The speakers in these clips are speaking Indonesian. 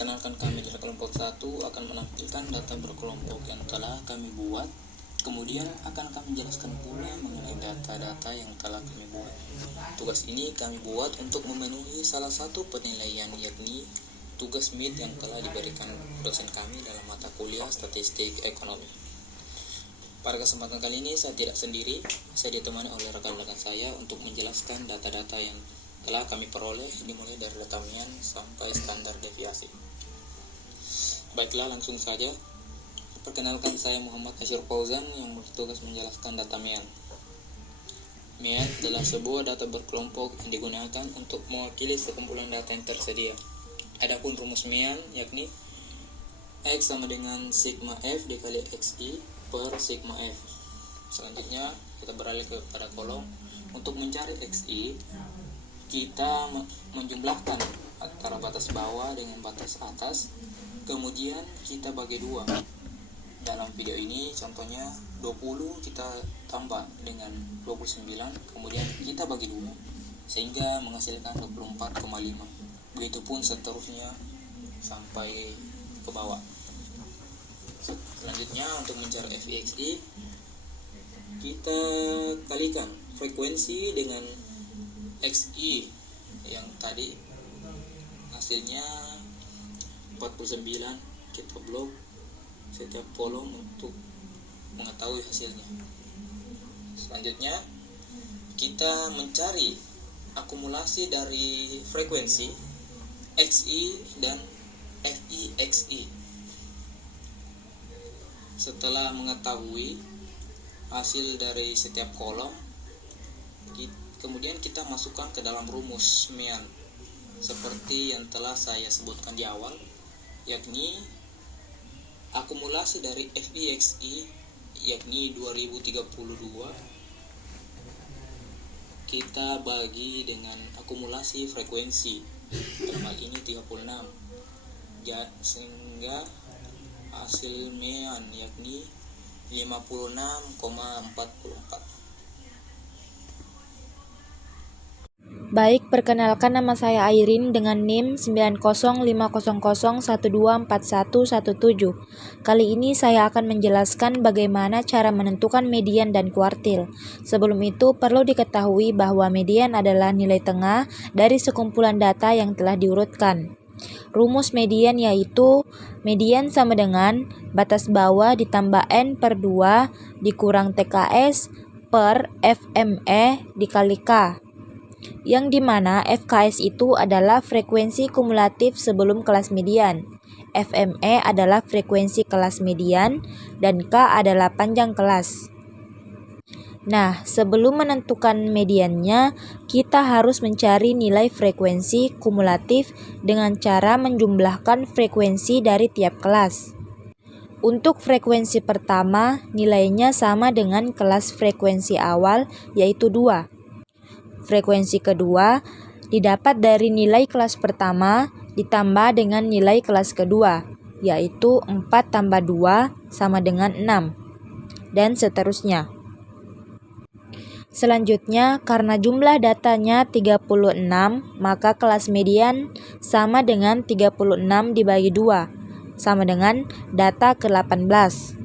Perkenalkan, kami dari kelompok 1 akan menampilkan data berkelompok yang telah kami buat. Kemudian akan kami jelaskan pula mengenai data-data yang telah kami buat. Tugas ini kami buat untuk memenuhi salah satu penilaian, yakni tugas MIT yang telah diberikan dosen kami dalam mata kuliah Statistik Ekonomi. Pada kesempatan kali ini saya tidak sendiri, saya ditemani oleh rekan-rekan saya untuk menjelaskan data-data yang telah kami peroleh, dimulai dari data mean sampai standar deviasi. Baiklah, langsung saja. Perkenalkan, saya Muhammad Asyur Fauzan yang bertugas menjelaskan data mean. Mean adalah sebuah data berkelompok yang digunakan untuk mewakili sekumpulan data yang tersedia. Adapun rumus mean yakni X sama dengan sigma F dikali XI per sigma F. Selanjutnya kita beralih kepada kolom. Untuk mencari XI, kita menjumlahkan antara batas bawah dengan batas atas, kemudian kita bagi 2. Dalam video ini contohnya 20 kita tambah dengan 29, kemudian kita bagi 2 sehingga menghasilkan 24,5. Begitupun seterusnya sampai ke bawah. Selanjutnya untuk mencari FXI, kita kalikan frekuensi dengan XI yang tadi hasilnya 49. Kita blok setiap kolom untuk mengetahui hasilnya. Selanjutnya kita mencari akumulasi dari frekuensi XI dan FIXI. Setelah mengetahui hasil dari setiap kolom, kemudian kita masukkan ke dalam rumus mean seperti yang telah saya sebutkan di awal, yakni akumulasi dari FIXI yakni 2032 kita bagi dengan akumulasi frekuensi, dalam hal ini 36, sehingga hasil mean yakni 56,44. Baik, perkenalkan, nama saya Airin dengan NIM 90500124117. Kali ini saya akan menjelaskan bagaimana cara menentukan median dan kuartil. Sebelum itu, perlu diketahui bahwa median adalah nilai tengah dari sekumpulan data yang telah diurutkan. Rumus median yaitu median sama dengan batas bawah ditambah N per 2 dikurang TKS per FME dikali K, yang dimana FKS itu adalah frekuensi kumulatif sebelum kelas median, FME adalah frekuensi kelas median, dan K adalah panjang kelas. Nah, sebelum menentukan mediannya, kita harus mencari nilai frekuensi kumulatif dengan cara menjumlahkan frekuensi dari tiap kelas. Untuk frekuensi pertama, nilainya sama dengan kelas frekuensi awal, yaitu 2. Frekuensi kedua didapat dari nilai kelas pertama ditambah dengan nilai kelas kedua, yaitu 4 tambah 2 sama dengan 6, dan seterusnya. Selanjutnya, karena jumlah datanya 36, maka kelas median sama dengan 36 dibagi 2, sama dengan data ke-18.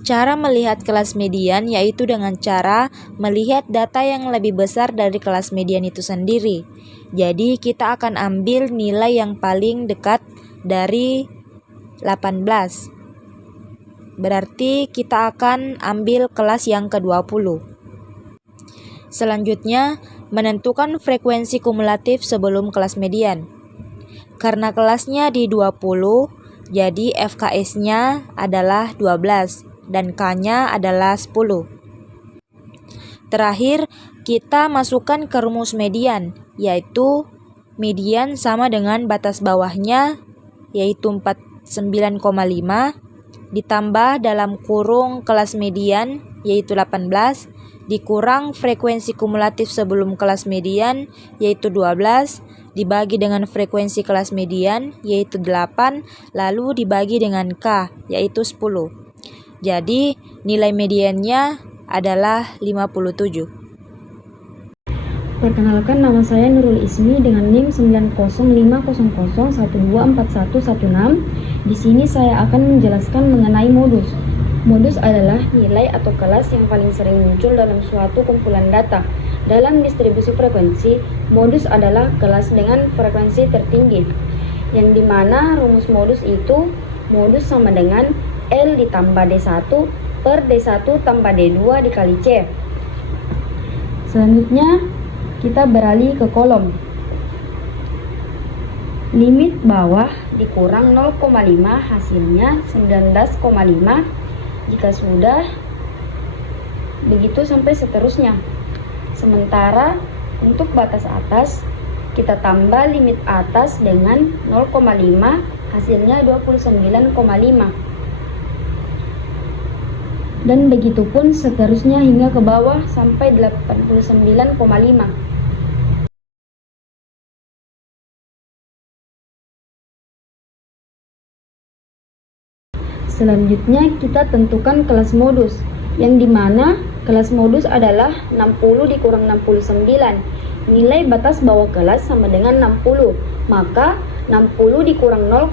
Cara melihat kelas median yaitu dengan cara melihat data yang lebih besar dari kelas median itu sendiri. Jadi kita akan ambil nilai yang paling dekat dari 18. Berarti kita akan ambil kelas yang ke-20. Selanjutnya, menentukan frekuensi kumulatif sebelum kelas median. Karena kelasnya di 20, jadi FKS-nya adalah 12. Dan K-nya adalah 10. Terakhir, kita masukkan ke rumus median, yaitu median sama dengan batas bawahnya, yaitu 49,5, ditambah dalam kurung kelas median, yaitu 18, dikurang frekuensi kumulatif sebelum kelas median, yaitu 12, dibagi dengan frekuensi kelas median, yaitu 8, lalu dibagi dengan K, yaitu 10. Jadi, nilai mediannya adalah 57. Perkenalkan, nama saya Nurul Ismi dengan NIM 90500124116. Di sini saya akan menjelaskan mengenai modus. Modus adalah nilai atau kelas yang paling sering muncul dalam suatu kumpulan data. Dalam distribusi frekuensi, modus adalah kelas dengan frekuensi tertinggi, yang dimana rumus modus itu modus sama dengan L ditambah D1 per D1 tambah D2 dikali C. Selanjutnya kita beralih ke kolom. Limit bawah dikurang 0,5 hasilnya 19,5. Jika sudah, begitu sampai seterusnya. Sementara untuk batas atas, kita tambah limit atas dengan 0,5 hasilnya 29,5. Dan begitupun seterusnya hingga ke bawah sampai 89,5. Selanjutnya kita tentukan kelas modus, yang dimana kelas modus adalah 60 dikurang 69. Nilai batas bawah kelas sama dengan 60, maka 60 dikurang 0,5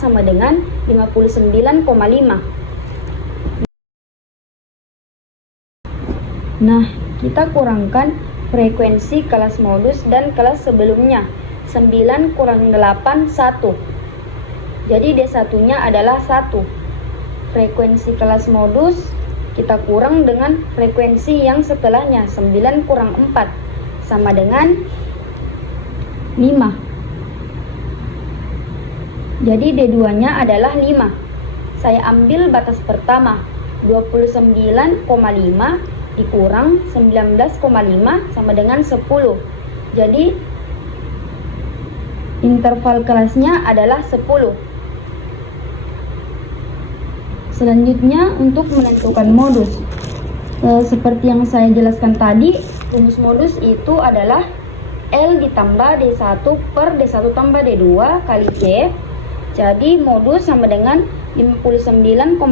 sama dengan 59,5. Nah, kita kurangkan frekuensi kelas modus dan kelas sebelumnya. 9 kurang 8, 1. Jadi D1-nya adalah 1. Frekuensi kelas modus kita kurang dengan frekuensi yang setelahnya, 9 kurang 4 sama dengan 5. Jadi D2-nya adalah 5. Saya ambil batas pertama, 29,5 dikurang 19,5 sama dengan 10. Jadi interval kelasnya adalah 10. Selanjutnya untuk menentukan modus, seperti yang saya jelaskan tadi, rumus modus itu adalah L ditambah D1 per D1 tambah D2 kali C. Jadi modus sama dengan 59,5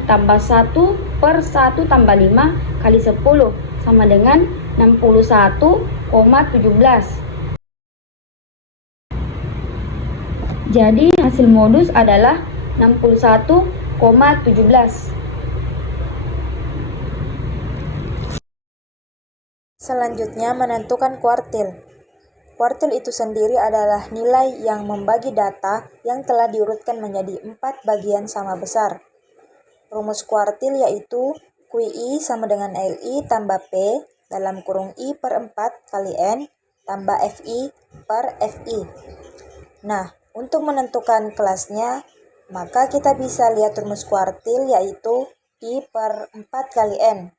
ditambah 1 per 1 tambah 5 kali 10 sama dengan 61,17. Jadi hasil modus adalah 61,17. Selanjutnya menentukan kuartil. Kuartil itu sendiri adalah nilai yang membagi data yang telah diurutkan menjadi 4 bagian sama besar. Rumus kuartil yaitu QI sama dengan LI tambah P dalam kurung I per 4 kali N tambah FI per FI. Nah, untuk menentukan kelasnya, maka kita bisa lihat rumus kuartil yaitu I per 4 kali N.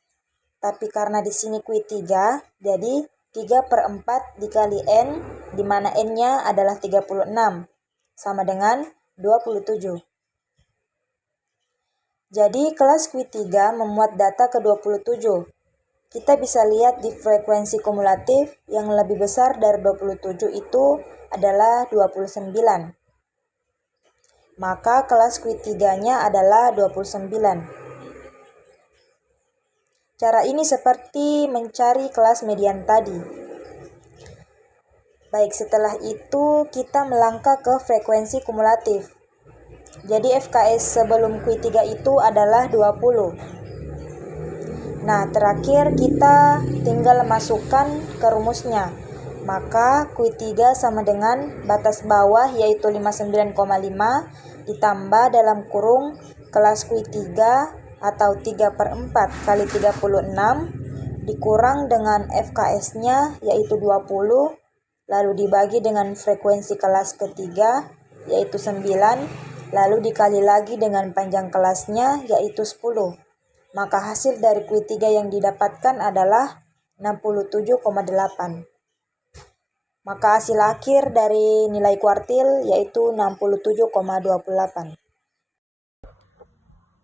Tapi karena di sini Q 3, jadi 3 per 4 dikali N, di mana N-nya adalah 36, sama dengan 27. Jadi kelas Q 3 memuat data ke 27. Kita bisa lihat di frekuensi kumulatif yang lebih besar dari 27 itu adalah 29. Maka kelas Q 3-nya adalah 29. Cara ini seperti mencari kelas median tadi. Baik, setelah itu kita melangkah ke frekuensi kumulatif. Jadi FKS sebelum Q 3 itu adalah 20. Nah, terakhir kita tinggal masukkan ke rumusnya. Maka Q 3 sama dengan batas bawah yaitu 59,5 ditambah dalam kurung kelas Q 3 atau 3 per 4 kali 36 dikurang dengan FKS-nya yaitu 20, lalu dibagi dengan frekuensi kelas ketiga yaitu 9, lalu dikali lagi dengan panjang kelasnya yaitu 10. Maka hasil dari Q 3 yang didapatkan adalah 67,8. Maka hasil akhir dari nilai kuartil yaitu 67,28.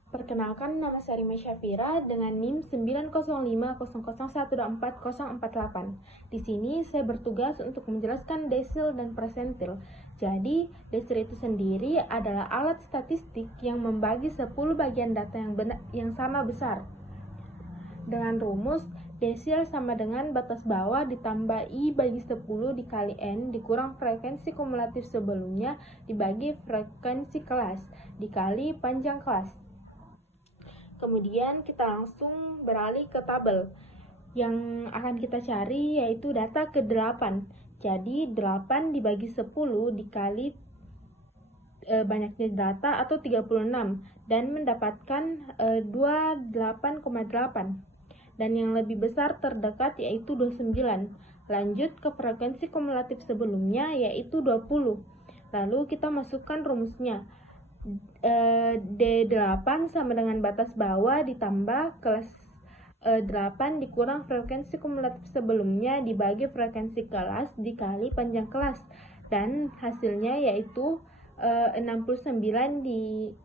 Perkenalkan, nama saya Rima Syafira dengan NIM 90500101448. Di sini saya bertugas untuk menjelaskan desil dan persentil. Jadi, desil itu sendiri adalah alat statistik yang membagi 10 bagian data yang sama besar. Dengan rumus Desil sama dengan batas bawah ditambah I bagi 10 dikali N dikurang frekuensi kumulatif sebelumnya dibagi frekuensi kelas dikali panjang kelas. Kemudian kita langsung beralih ke tabel. Yang akan kita cari yaitu data ke-8. Jadi 8 dibagi 10 dikali banyaknya data atau 36 dan mendapatkan 28,8. Dan yang lebih besar terdekat yaitu 29. Lanjut ke frekuensi kumulatif sebelumnya yaitu 20. Lalu kita masukkan rumusnya. D8 sama dengan batas bawah ditambah kelas 8 dikurang frekuensi kumulatif sebelumnya dibagi frekuensi kelas dikali panjang kelas. Dan hasilnya yaitu 69,28.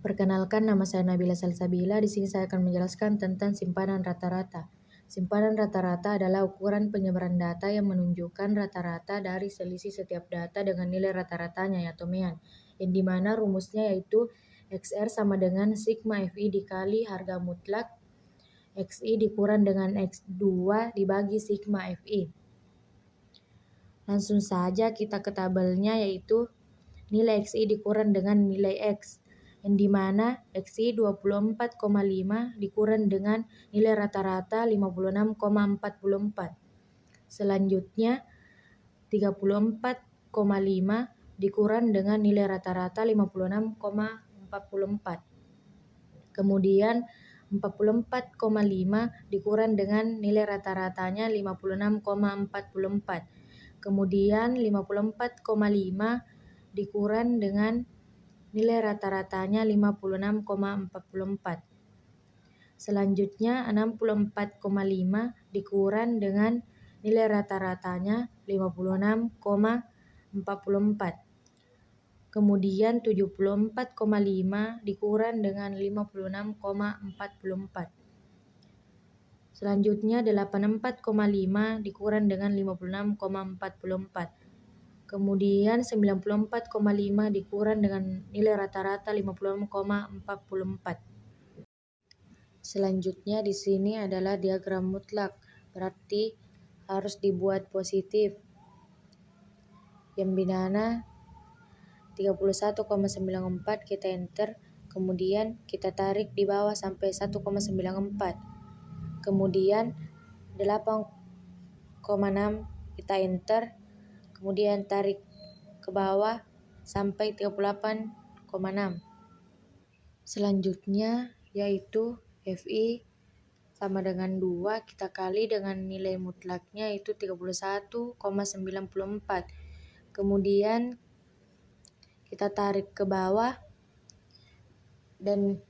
Perkenalkan, nama saya Nabila Salsabila. Di sini saya akan menjelaskan tentang simpanan rata-rata. Simpanan rata-rata adalah ukuran penyebaran data yang menunjukkan rata-rata dari selisih setiap data dengan nilai rata-ratanya atau mean, yang dimana rumusnya yaitu XR sama dengan sigma FI dikali harga mutlak XI dikurang dengan X2 dibagi sigma FI. Langsung saja kita ke tabelnya yaitu nilai XI dikurang dengan nilai X, yang dimana XI 24,5 dikurang dengan nilai rata-rata 56,44. Selanjutnya 34,5 dikurang dengan nilai rata-rata 56,44. Kemudian 44,5 dikurang dengan nilai rata-ratanya 56,44. Kemudian 54,5 dikurang dengan nilai rata-ratanya 56,44. Selanjutnya 64,5 dikurang dengan nilai rata-ratanya 56,44. Kemudian 74,5 dikurang dengan 56,44. Selanjutnya 84,5 dikurang dengan 56,44. Kemudian 94,5 dikurang dengan nilai rata-rata 56,44. Selanjutnya di sini adalah diagram mutlak, berarti harus dibuat positif. Yang binana 31,94 kita enter, kemudian kita tarik di bawah sampai 1,94. Kemudian 8,6 kita enter, kemudian tarik ke bawah sampai 38,6. Selanjutnya yaitu FI sama dengan 2 kita kali dengan nilai mutlaknya yaitu 31,94. Kemudian kita tarik ke bawah dan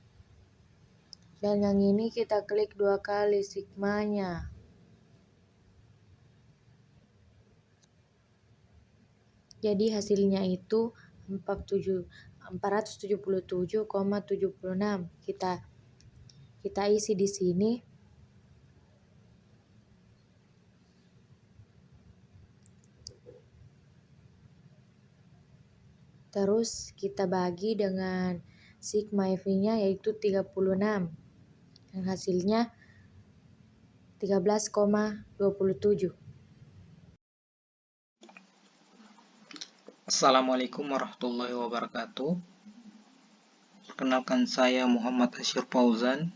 yang ini kita klik 2 kali sigmanya. Jadi hasilnya itu 477,76. Kita isi di sini. Terus kita bagi dengan sigma FI-nya yaitu 36. Dan hasilnya 13,27. Assalamualaikum warahmatullahi wabarakatuh. Perkenalkan, saya Muhammad Asyir Fauzan,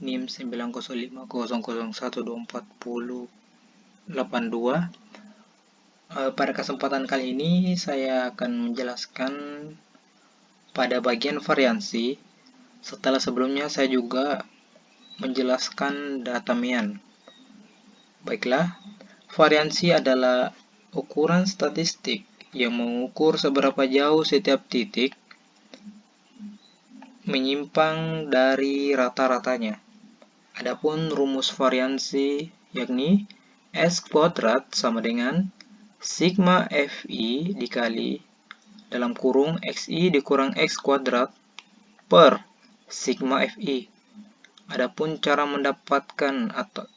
NIM 90501244082. Pada kesempatan kali ini saya akan menjelaskan pada bagian variansi. Setelah sebelumnya saya juga menjelaskan data mean. Baiklah, variansi adalah ukuran statistik yang mengukur seberapa jauh setiap titik menyimpang dari rata-ratanya. Adapun rumus variansi yakni S kuadrat sama dengan sigma FI dikali dalam kurung XI dikurang X kuadrat per sigma FI. Adapun cara mendapatkan atau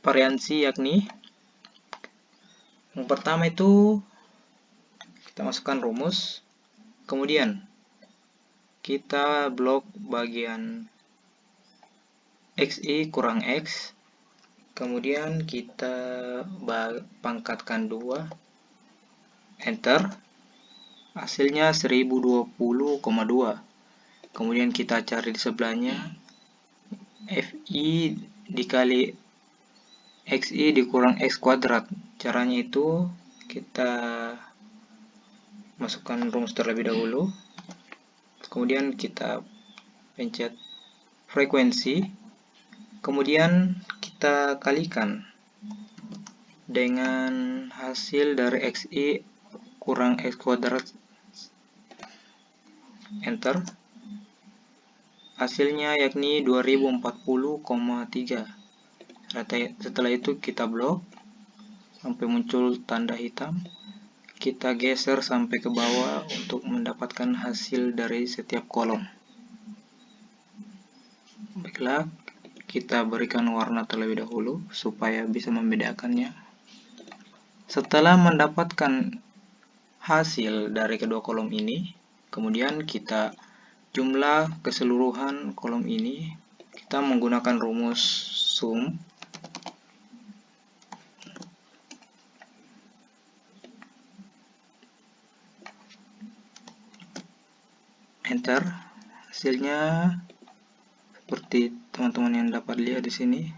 variansi yakni yang pertama itu kita masukkan rumus, kemudian kita blok bagian XI kurang X, kemudian kita pangkatkan 2, enter, hasilnya 1020,2. Kemudian kita cari di sebelahnya FI dikali XI dikurang X kuadrat. Caranya itu kita masukkan rumus terlebih dahulu, kemudian kita pencet frekuensi, kemudian kita kalikan dengan hasil dari XI kurang X kuadrat, enter, hasilnya yakni 2040,3. Setelah itu kita blok sampai muncul tanda hitam, kita geser sampai ke bawah untuk mendapatkan hasil dari setiap kolom. Baiklah, kita berikan warna terlebih dahulu supaya bisa membedakannya. Setelah mendapatkan hasil dari kedua kolom ini, kemudian kita jumlah keseluruhan kolom ini. Kita menggunakan rumus sum. Enter, hasilnya seperti teman-teman yang dapat lihat di sini.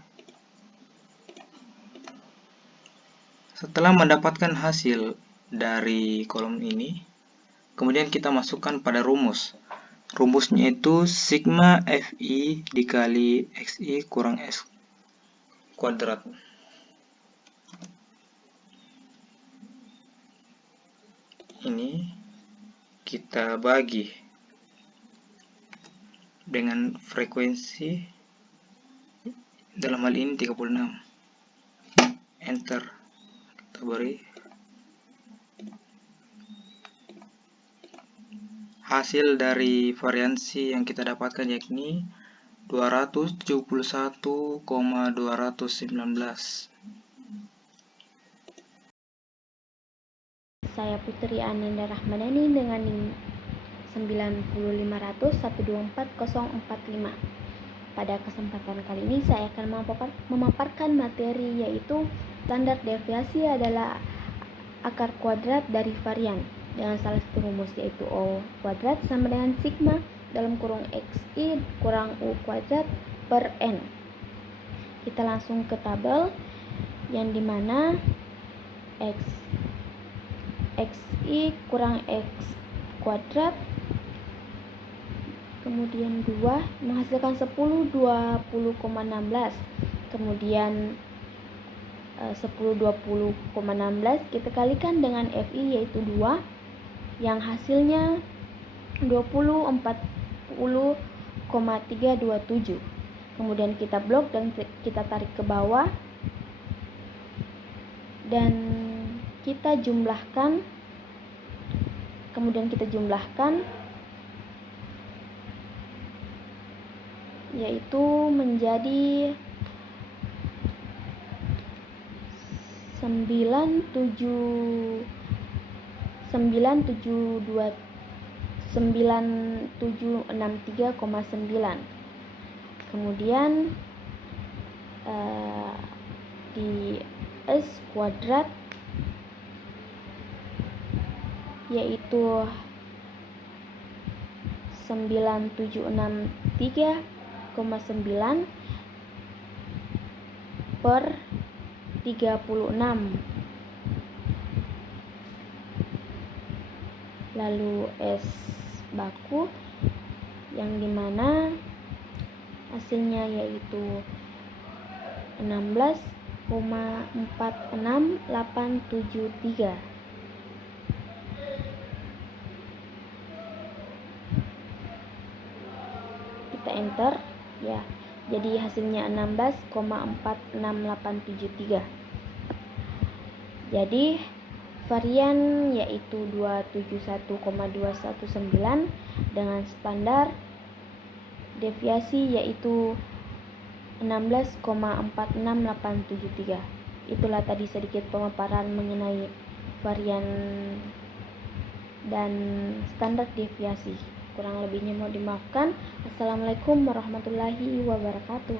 Setelah mendapatkan hasil dari kolom ini, kemudian kita masukkan pada rumus. Rumusnya itu sigma FI dikali XI kurang X kuadrat. Ini kita bagi dengan frekuensi, dalam hal ini 36. Enter, kita beri hasil dari variansi yang kita dapatkan yakni 271,219. Saya Putri Ananda Rahmadani dengan NIM 90500124045. Pada kesempatan kali ini saya akan memaparkan materi yaitu standar deviasi adalah akar kuadrat dari varian dengan salah satu rumus yaitu O kuadrat sama dengan sigma dalam kurung XI kurang U kuadrat per N. Kita langsung ke tabel yang dimana XI kurang X kuadrat kemudian 2 menghasilkan 10 20,16, kemudian 10 20,16 kita kalikan dengan FI yaitu 2 yang hasilnya 2040,327. Kemudian kita blok dan kita tarik ke bawah dan kita jumlahkan, yaitu menjadi 9763,9. Kemudian di S kuadrat yaitu 9763,9 per 36. Lalu S baku yang dimana hasilnya yaitu 16,46873. Kita enter ya, jadi hasilnya 16,46873. Jadi varian yaitu 271,219 dengan standar deviasi yaitu 16,46873. Itulah tadi sedikit pemaparan mengenai varian dan standar deviasi. Kurang lebihnya mohon dimaafkan. Assalamualaikum warahmatullahi wabarakatuh.